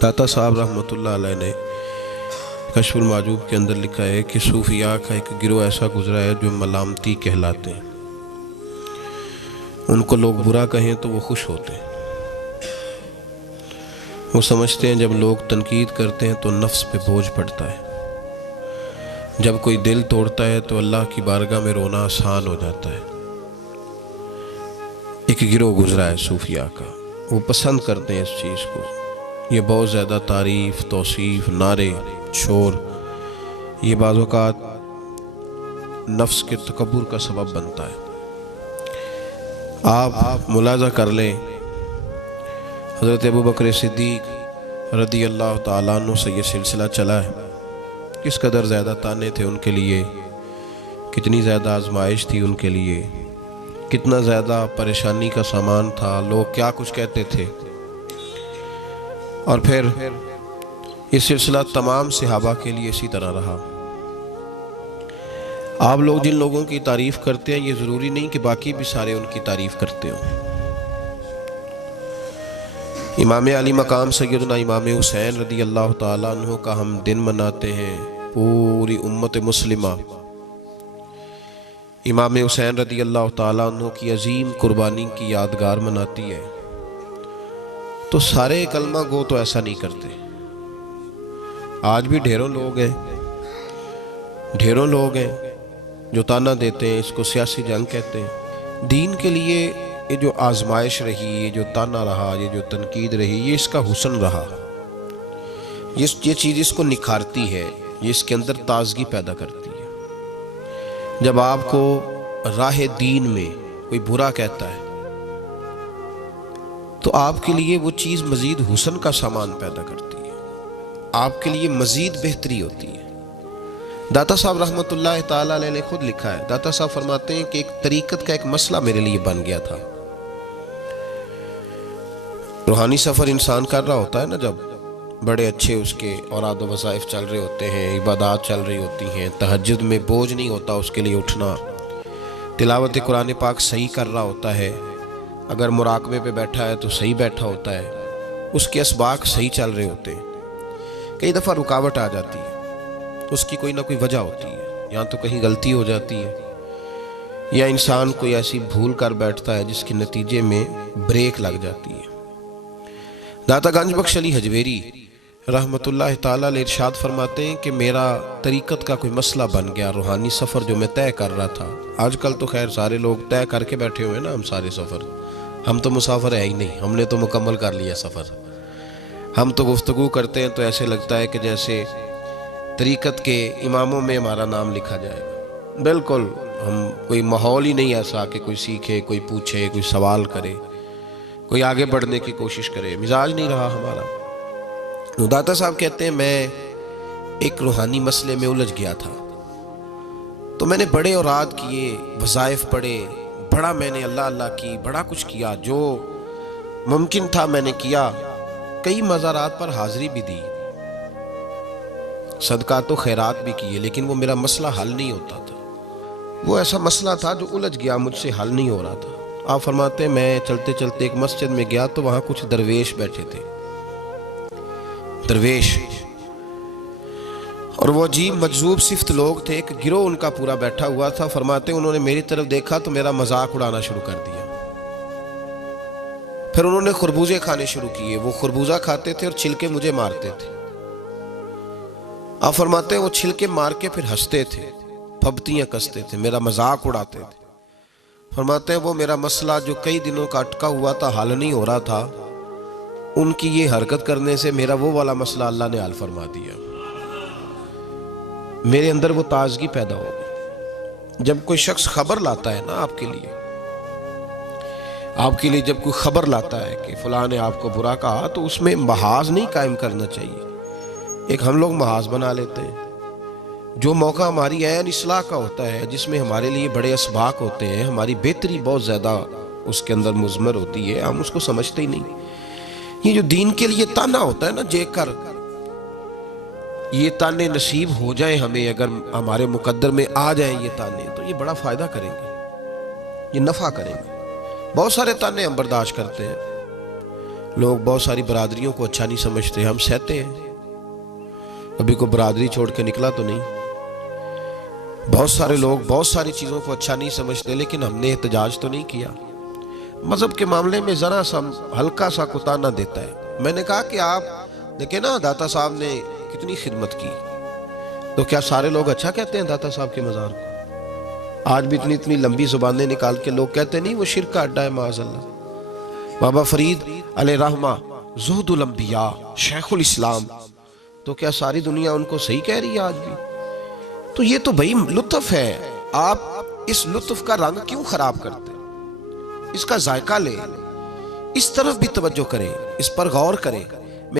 दाता साहब रहमत उल्लाह अलैह ने कश्फुल माजूब के अंदर लिखा है कि सूफिया का एक गिरोह ऐसा गुजरा है जो मलामती कहलाते हैं। उनको लोग बुरा कहें तो वो खुश होते हैं। वो समझते हैं जब लोग तनकीद करते हैं तो नफ्स पे बोझ पड़ता है, जब कोई दिल तोड़ता है तो अल्लाह की बारगाह में रोना आसान हो जाता है। एक गिरोह गुजरा है सूफिया का, वो पसंद करते हैं इस चीज़ को। ये बहुत ज़्यादा तारीफ़, तौसीफ़, नारे, शोर, ये बाज़ औक़ात नफ्स के तकब्बुर का सबब बनता है। आप मुलाज़ा कर लें, हज़रत अबू बकर सिद्दीक़ रज़ी अल्लाह तआला अन्हु से ये सिलसिला चला है। किस कदर ज़्यादा ताने थे उनके लिए, कितनी ज़्यादा आजमाइश थी उनके लिए, कितना ज़्यादा परेशानी का सामान था, लोग क्या कुछ कहते थे। और फिर ये सिलसिला तमाम सहाबा के लिए इसी तरह रहा। आप लोग जिन लोगों की तारीफ़ करते हैं, ये ज़रूरी नहीं कि बाकी भी सारे उनकी तारीफ़ करते हों। इमाम अली मकाम सैयदना इमाम हुसैन रज़ी अल्लाह तआला अन्हु का हम दिन मनाते हैं। पूरी उम्मत मुस्लिमा इमाम हुसैन रज़ी अल्लाह तआला अन्हु की अजीम कुर्बानी की यादगार मनाती है। तो सारे कलमा गो तो ऐसा नहीं करते। आज भी ढेरों लोग हैं जो ताना देते हैं, इसको सियासी जंग कहते हैं। दीन के लिए ये जो आजमाइश रही, ये जो ताना रहा, ये जो तनकीद रही, ये इसका हुस्न रहा। ये चीज़ इसको निखारती है, ये इसके अंदर ताजगी पैदा करती है। जब आपको राह दीन में कोई बुरा कहता है तो आपके लिए वो चीज़ मज़ीद हुस्न का सामान पैदा करती है, आपके लिए मज़ीद बेहतरी होती है। दाता साहब रहमतुल्लाह ताला अलैह ने खुद लिखा है, दाता साहब फरमाते हैं कि एक तरीक़त का एक मसला मेरे लिए बन गया था। रूहानी सफ़र इंसान कर रहा होता है ना, जब बड़े अच्छे उसके औराद व वज़ाइफ चल रहे होते हैं, इबादत चल रही होती हैं, तहज्जुद में बोझ नहीं होता उसके लिए उठना, तिलावत कुरान पाक सही कर रहा होता है, अगर मुराकबे पे बैठा है तो सही बैठा होता है, उसके असबाक सही चल रहे होते हैं। कई दफ़ा रुकावट आ जाती है, उसकी कोई ना कोई वजह होती है, या तो कहीं गलती हो जाती है, या इंसान कोई ऐसी भूल कर बैठता है जिसके नतीजे में ब्रेक लग जाती है। दाता गंज बख्श अली हजवेरी रहमतुल्लाह ताला अलैह इरशाद फरमाते हैं कि मेरा तरीक़त का कोई मसला बन गया, रूहानी सफ़र जो मैं तय कर रहा था। आजकल तो खैर सारे लोग तय करके बैठे हुए हैं ना, हम सारे सफ़र, हम तो मुसाफिर है ही नहीं, हमने तो मुकम्मल कर लिया सफ़र। हम तो गुफ्तगू करते हैं तो ऐसे लगता है कि जैसे तरीक़त के इमामों में हमारा नाम लिखा जाएगा। बिल्कुल, हम कोई माहौल ही नहीं ऐसा कि कोई सीखे, कोई पूछे, कोई सवाल करे, कोई आगे बढ़ने की कोशिश करे, मिजाज नहीं रहा हमारा। दाता साहब कहते हैं मैं एक रूहानी मसले में उलझ गया था, तो मैंने बड़े औराद किए, वज़ाइफ पढ़े, बड़ा मैंने अल्लाह अल्लाह की, बड़ा कुछ किया, जो मुमकिन था मैंने किया, कई मज़ारात पर हाज़िरी भी दी, सदका तो खैरात भी किए, लेकिन वो मेरा मसला हल नहीं होता था। वो ऐसा मसला था जो उलझ गया, मुझसे हल नहीं हो रहा था। आप फरमाते हैं मैं चलते चलते एक मस्जिद में गया तो वहाँ कुछ दरवेश बैठे थे, दरवेश, और वो अजीब मजजूब सिफ्त लोग थे, एक गिरोह उनका पूरा बैठा हुआ था। फरमाते उन्होंने मेरी तरफ देखा तो मेरा मजाक उड़ाना शुरू कर दिया। फिर उन्होंने खरबूजे खाने शुरू किए, वो खरबूजा खाते थे और छिलके मुझे मारते थे। आप फरमाते हैं वो छिलके मार के फिर हंसते थे, फब्तियां कसते थे, मेरा मजाक उड़ाते थे। फरमाते हैं वो मेरा मसला जो कई दिनों का अटका हुआ था, हल नहीं हो रहा था, उनकी ये हरकत करने से मेरा वो वाला मसला अल्लाह ने हल फरमा दिया। मेरे अंदर वो ताजगी पैदा हो गई। जब कोई शख्स खबर लाता है ना आपके लिए जब कोई खबर लाता है कि फलां ने आपको बुरा कहा, तो उसमें महाज नहीं कायम करना चाहिए। एक हम लोग महाज बना लेते हैं। जो मौका हमारी ऐन इस्लाह का होता है, जिसमें हमारे लिए बड़े असबाक होते हैं, हमारी बेहतरी बहुत ज़्यादा उसके अंदर मुज़मर होती है, हम उसको समझते ही नहीं। ये जो दीन के लिए ताना होता है ना, जेकर ये ताने नसीब हो जाए हमें, अगर हमारे मुकद्दर में आ जाए ये ताने, तो ये बड़ा फ़ायदा करेंगे, ये नफ़ा करेंगे। बहुत सारे ताने हम बर्दाश्त करते हैं, لوگ بہت ساری برادریوں کو اچھا نہیں سمجھتے، ہم سہتے ہیں، ابھی کوئی برادری چھوڑ کے نکلا تو نہیں۔ بہت سارے لوگ بہت ساری چیزوں کو اچھا نہیں سمجھتے، لیکن ہم نے احتجاج تو نہیں کیا۔ مذہب کے معاملے میں ذرا سا ہلکا سا کوتا نہ دیتا ہے۔ میں نے کہا کہ آپ دیکھیں نا داتا صاحب نے کتنی خدمت کی، تو کیا سارے لوگ اچھا کہتے ہیں داتا صاحب کے مزار کو؟ آج بھی اتنی لمبی زبانیں نکال کے لوگ کہتے نہیں وہ شرک کا اڈا ہے، معاذ اللہ۔ بابا فرید علیہ رحمہ زہد الانبیاء، شیخ الاسلام، تو کیا ساری دنیا ان کو صحیح کہہ رہی ہے آج بھی؟ تو یہ تو بھائی لطف ہے، آپ اس لطف کا رنگ کیوں خراب کرتے؟ اس کا ذائقہ لیں، اس طرف بھی توجہ کریں، اس پر غور کریں۔